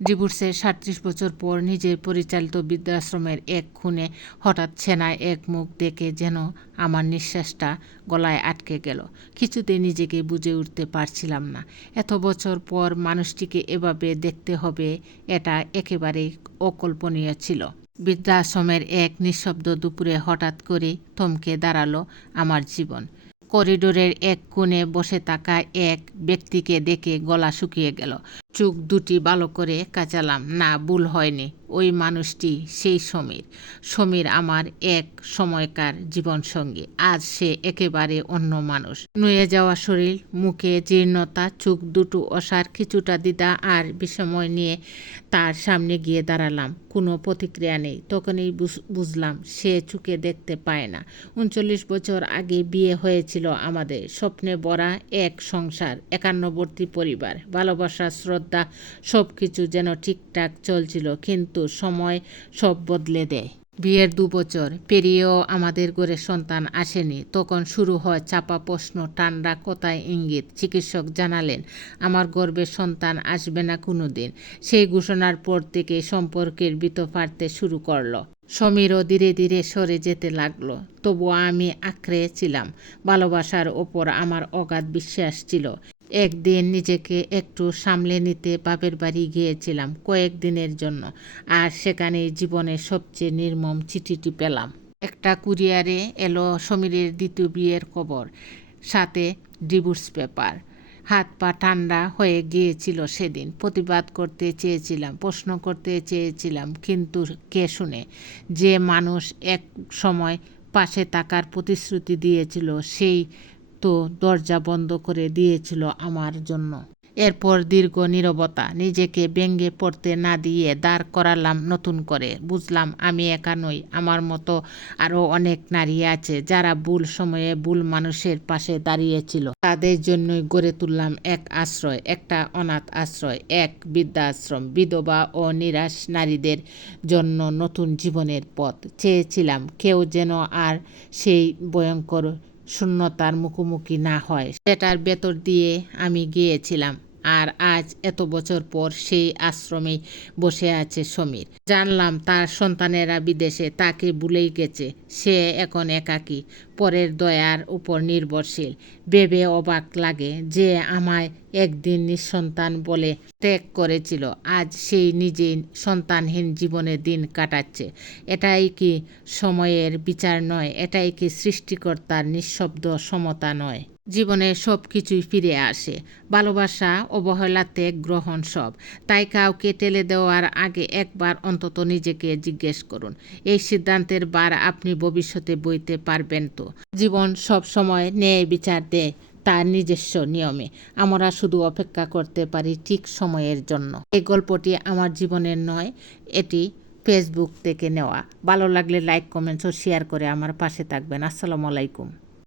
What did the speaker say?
ডিভোর্সের ৩৭ বছর পর নিজের পরিচালিত বৃদ্ধাশ্রমের এক খুনে হঠাৎ ছেনায় এক মুখ দেখে যেন আমার নিঃশ্বাসটা গলায় আটকে গেল। কিছুতেই নিজেকে বুঝে উঠতে পারছিলাম না। এত বছর পর মানুষটিকে এভাবে দেখতে হবে, এটা একেবারেই অকল্পনীয় ছিল। বৃদ্ধাশ্রমের এক নিঃশব্দ দুপুরে হঠাৎ করেই থমকে দাঁড়ালো আমার জীবন। করিডোরের এক কোণে বসে থাকা এক ব্যক্তিকে দেখে গলা শুকিয়ে গেল। চোখ দুটি ভালো করে কাচালাম। না, ভুল হয়নি। ওই মানুষটি সেই সমীর। সমীর আমার এক সময়কার জীবনসঙ্গী। আজ সে একেবারে অন্য মানুষ। নুয়ে যাওয়া শরীর, মুখে জীর্ণতা, চোখ দুটো অসার, কিছুটা দ্বিধা আর বিস্ময় নিয়ে তার সামনে গিয়ে দাঁড়ালাম। কোনো প্রতিক্রিয়া নেই। তখনই বুঝলাম সে চোখে দেখতে পায় না। ৩৯ বছর আগে বিয়ে হয়েছিল আমাদের। স্বপ্নে ভরা এক সংসার, একান্নবর্তী পরিবার, ভালোবাসা, শ্রদ্ধা, সব কিছু যেন ঠিকঠাক চলছিল। কিন্তু সময় সব বদলে দেয়। বিয়ের ২ বছর পেরিয়েও আমাদের ঘরে সন্তান আসেনি। তখন শুরু হয় চাপা প্রশ্ন, ঠান্ডা কথায় ইঙ্গিত। চিকিৎসক জানালেন আমার গর্ভে সন্তান আসবে না কোনো দিন। সেই ঘোষণার পর থেকে সম্পর্কের ভিত ফাটতে শুরু করলো। সমীরও ধীরে ধীরে সরে যেতে লাগলো। তবুও আমি আঁকড়ে ছিলাম। ভালোবাসার ওপর আমার অগাধ বিশ্বাস ছিল। একদিন নিজেকে একটু সামলে নিতে বাপের বাড়ি গিয়েছিলাম কয়েকদিনের জন্য। আর সেখানেই জীবনের সবচেয়ে নির্মম চিঠিটি পেলাম। একটা কুরিয়ারে এলো সমীরের দ্বিতীয় বিয়ের খবর, সাথে ডিভোর্স পেপার। হাত পা ঠান্ডা হয়ে গিয়েছিল সেদিন। প্রতিবাদ করতে চেয়েছিলাম, প্রশ্ন করতে চেয়েছিলাম, কিন্তু কে শুনে? যে মানুষ এক সময় পাশে থাকার প্রতিশ্রুতি দিয়েছিল, সেই তো দরজা বন্ধ করে দিয়েছিল আমার জন্য। এরপর দীর্ঘ নীরবতা। নিজেকে ব্যঙ্গে পড়তে না দিয়ে দাঁড় করালাম নতুন করে। বুঝলাম আমি একা নই। আমার মতো আরও অনেক নারী আছে যারা ভুল সময়ে ভুল মানুষের পাশে দাঁড়িয়েছিল। তাদের জন্যই গড়ে তুললাম এক আশ্রয়, একটা অনাথ আশ্রয়, এক বৃদ্ধাশ্রম। বিধবা ও নিরাশ নারীদের জন্য নতুন জীবনের পথ। চেয়েছিলাম কেউ যেন আর সেই ভয়ঙ্কর শূন্যতার মুখোমুখি না হয়। সেটার ভেতর দিয়ে আমি গিয়েছিলাম। আর আজ এত বছর পর সেই আশ্রমেই বসে আছে সমীর। জানলাম তার সন্তানেরা বিদেশে, তাকে ভুলেই গেছে। সে এখন একাকী, পরের দয়ার উপর নির্ভরশীল। ভেবে অবাক লাগে যে আমায় একদিন নিঃসন্তান বলে ত্যাগ করেছিল, আজ সেই নিজেই সন্তানহীন জীবনে দিন কাটাচ্ছে। এটাই কি সময়ের বিচার নয়? এটাই কি সৃষ্টিকর্তার নিঃশব্দ সমতা নয়? জীবনে সব কিছুই ফিরে আসে, ভালোবাসা, অবহেলা, ত্যাগ, গ্রহণ, সব। তাই কাউকে ঠেলে দেওয়ার আগে একবার অন্তত নিজেকে জিজ্ঞেস করুন, এই সিদ্ধান্তের ভার আপনি ভবিষ্যতে বইতে পারবেন তো? জীবন সব সময় ন্যায় বিচার দেয় তার নিজস্ব নিয়মে। আমরা শুধু অপেক্ষা করতে পারি ঠিক সময়ের জন্য। এই গল্পটি আমার জীবনের নয়, এটি ফেসবুক থেকে নেওয়া। ভালো লাগলে লাইক, কমেন্টস ও শেয়ার করে আমার পাশে থাকবেন। আসসালামু আলাইকুম।